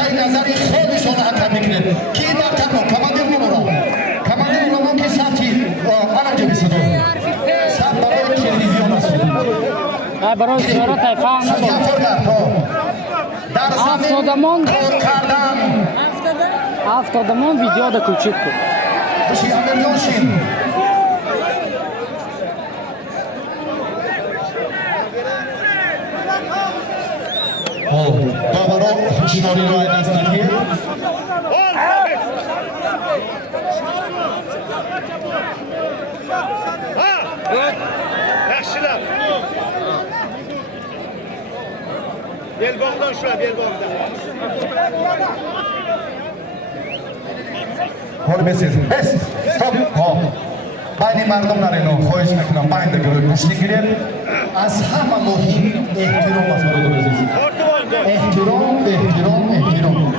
نقطه نظر خود شما حکم میکنه کی در تکان کماندیر نمورا کماندیر نمورا که سمتی آنجا بیسدو سم برای تلویزیون است برای زیارت فهم نبود در زمین کار کردن 70 من ویدیو دا کوچیک کن بشی امیریان شین داورا هوشیاری را نزدیکی yaxshilar belbog'dan shular belbog'dan حال بسیز بس stop بین مردم نرینو خواهش میکنم بین دگرد گوشتی گیرید از همه مهم احترام از مردم عزیز احترام احترام احترام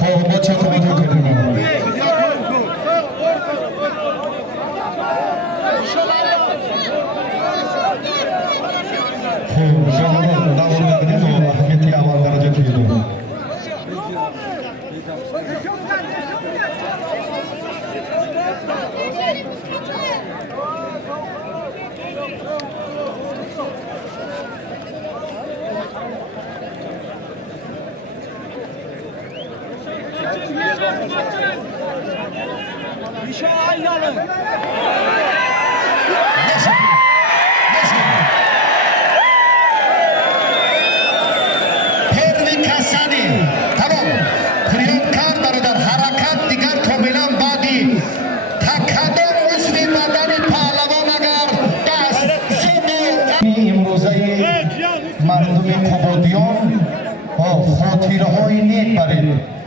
خب بچه توجه کنیم خب شما داور بگیرید و اهمیتی اول درجه تویدون پروی کسانی تمام پریانکار برادر حرکت دیگر کاملا بادی تکدم عضوی بدن پهلوان اگر دست زنده امروزه مردم کبودیان خاطره های نیک برید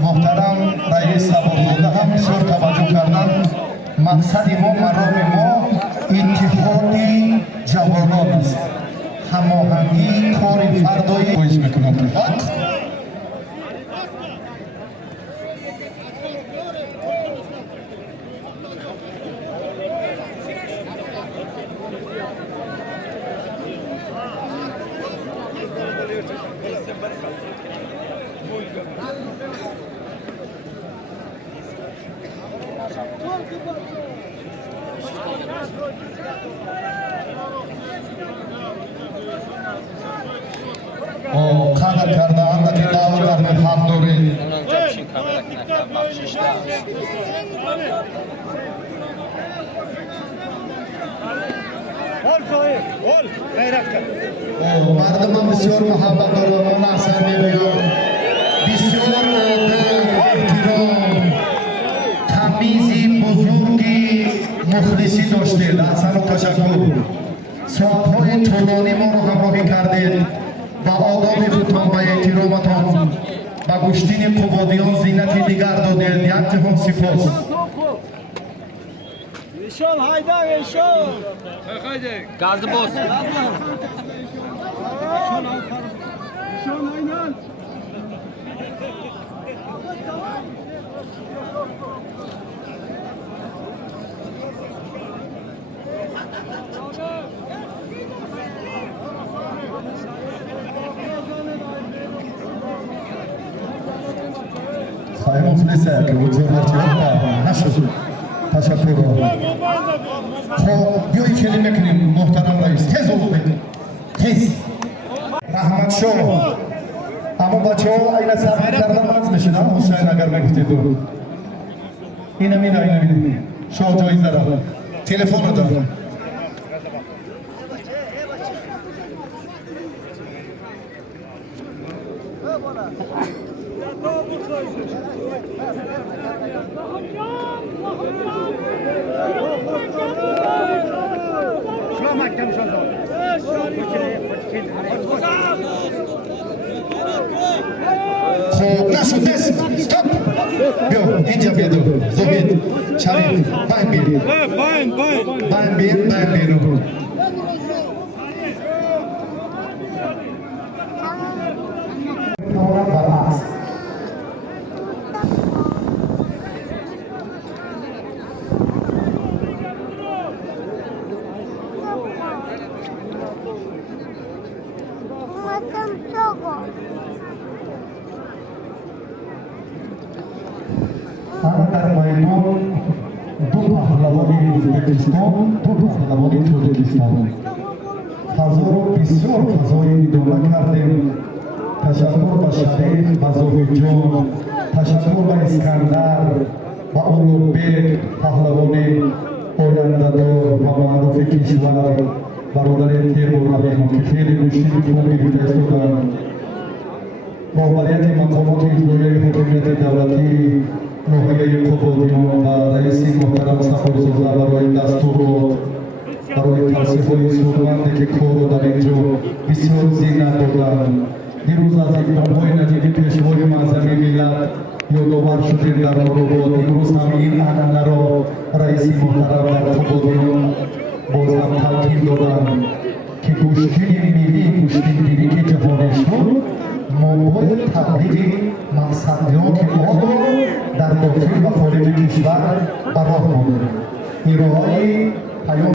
محترم رئیس سبارزاده هم بسیار توجه کردن مقصد ما مرام ما اتحادی جوانان است هماهنگی کار فردایی باعث میکنم قدر کرده اندکی دعوت کرده حق داری مردم هم بسیار محبت دارد من احسان میبگم بسیار احترام تمیزی بزرگی مخلصی داشتید احسان و تشکر ساعتهای طولانی ما رو همراهی کردید با آداب خودتان با احترامتان با گشتین کبادیان زینت دیگر دادید یک جهان سپاس ایشان هایدار ایشان گاز باز خواهی مخلصه که بگذار مرتیان نشد تشکر خب بیایی کلی میکنیم محترم رئیس تیز اومد تیز رحمت شو اما بچه ها این سبت کردن مز میشن حسین اگر نگفتید اینه مینه شاه جایز دارم تلفن رو دارم خب نشد دست ستاپ بیا Bedo, Zohid, Sharif, Banbir. Banbir. Orang balas. Macam cokok. Agar maydon bu pahlavari Uzbekistan, bu pahlavari Tojikiston. Hazoru bisyor fazoyi idora kardem. Tashakkur ba Sharif va Zohidjon, tashakkur ba Iskandar va Ulug'bek pahlavoni oyandador va ma'rufi kishvar برادر تیمور رحیم که خیلی مشکلی که موقعی دست دادن مقبلیت مقامات اجرایی حکومت دولتی نهایه قبادیان و رئیس محترم سفارش‌زا برای دستور برای توصیف‌های سودمندی که کار رو در اینجا بسیار زینت دادن دیروز از اقدام‌های نجیب پیشوای معظم ملت یادآور شدیم در آباد امروز هم این عنعنه را رئیس محترم در قبادیان باز هم تلقین دادن که کشتی ملی کشتی دیری که جهانی شد ما باید تبلیغ مقصدیات آن را در داخل و خارج کشور به راه ماندیم. ارائه پیام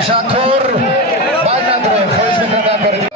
تشکر باید نداره خواهش میکنم برید